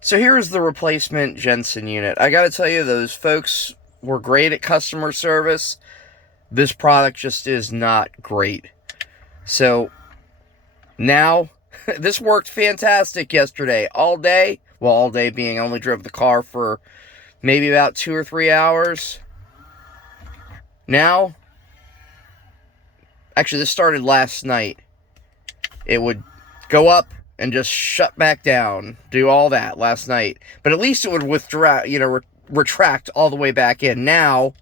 So here's the replacement Jensen unit. I gotta tell you, those folks were great at customer service. This product just is not great. So now, this worked fantastic yesterday. All day. Well, all day being I only drove the car for maybe about 2 or 3 hours. Now, actually this started last night. It would go up and just shut back down, do all that last night. But at least it would withdraw, retract all the way back in. Now,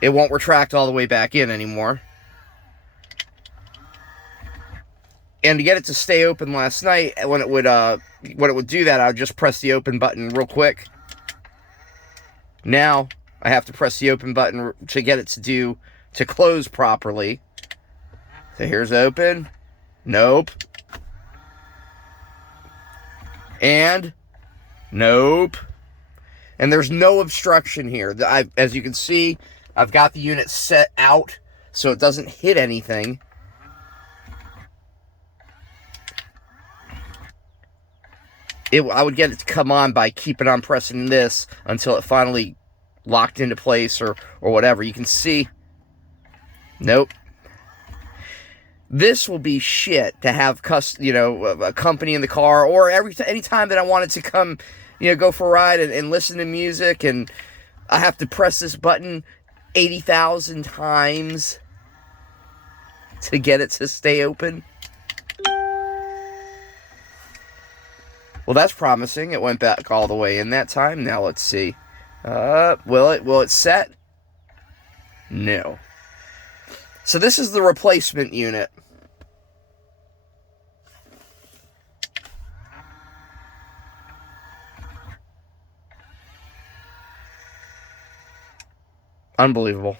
it won't retract all the way back in anymore. And to get it to stay open last night, when it would do that, I would just press the open button real quick. Now, I have to press the open button to get it to close properly. So here's open. Nope. And nope. And there's no obstruction here. As you can see, I've got the unit set out so it doesn't hit anything. I would get it to come on by keeping on pressing this until it finally locked into place or whatever. You can see. Nope. This will be shit to have a company in the car, or any time that I wanted to come, go for a ride and listen to music, and I have to press this button 80,000 times to get it to stay open. Well, that's promising. It went back all the way in that time. Now let's see. Will it set? No. So this is the replacement unit. Unbelievable.